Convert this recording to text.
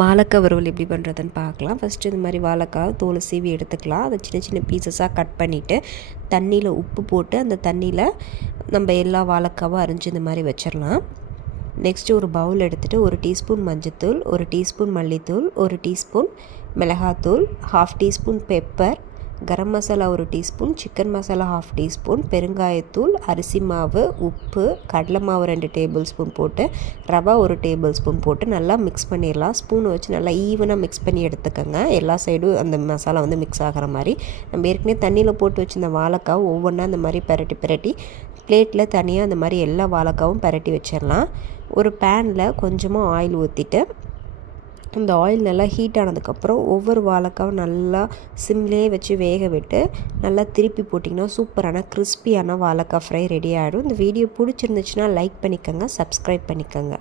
வாழைக்காய் வறுவல் எப்படி பண்ணுறதுன்னு பார்க்கலாம். ஃபஸ்ட்டு இந்த மாதிரி வாழைக்காய் தோலை சீவி எடுத்துக்கலாம். அதை சின்ன சின்ன பீசஸாக கட் பண்ணிவிட்டு தண்ணியில் உப்பு போட்டு அந்த தண்ணியில் நம்ம எல்லா வாழைக்காவும் அரிஞ்சு இந்த மாதிரி வச்சிடலாம். நெக்ஸ்ட்டு ஒரு பவுல் எடுத்துகிட்டு 1 டீஸ்பூன் மஞ்சத்தூள், 1 டீஸ்பூன் மல்லித்தூள், 1 டீஸ்பூன் மிளகாத்தூள், 1/2 teaspoon pepper, garam masala 1 teaspoon, chicken masala 1/2 teaspoon, பெருங்காயத்தூள், அரிசி மாவு, உப்பு, கடலை மாவு 2 டேபிள் ஸ்பூன் போட்டு ரவா 1 டேபிள் ஸ்பூன் போட்டு நல்லா மிக்ஸ் பண்ணிடலாம். ஸ்பூனை வச்சு நல்லா ஈவனாக மிக்ஸ் பண்ணி எடுத்துக்கோங்க. எல்லா சைடும் அந்த மசாலா வந்து மிக்ஸ் ஆகிற மாதிரி. நம்ம ஏற்கனவே தண்ணியில் போட்டு வச்சுருந்த வாழைக்காவும் ஒவ்வொன்றா அந்த மாதிரி பிரட்டி பிளேட்டில் தனியாக அந்த மாதிரி எல்லா வாழைக்காவும் பிரட்டி வச்சிடலாம். ஒரு பேனில் கொஞ்சமாக ஆயில் ஊற்றிட்டு இந்த ஆயில் நல்லா ஹீட் ஆனதுக்கப்புறம் ஒவ்வொரு வாழைக்காவும் நல்லா சிம்லேயே வச்சு வேக விட்டு நல்லா திருப்பி போட்டிங்கன்னா சூப்பரான கிறிஸ்பியான வாழைக்காய் ஃப்ரை ரெடி ஆகிடும். இந்த வீடியோ பிடிச்சிருந்துச்சுன்னா லைக் பண்ணிக்கோங்க, சப்ஸ்கிரைப் பண்ணிக்கோங்க.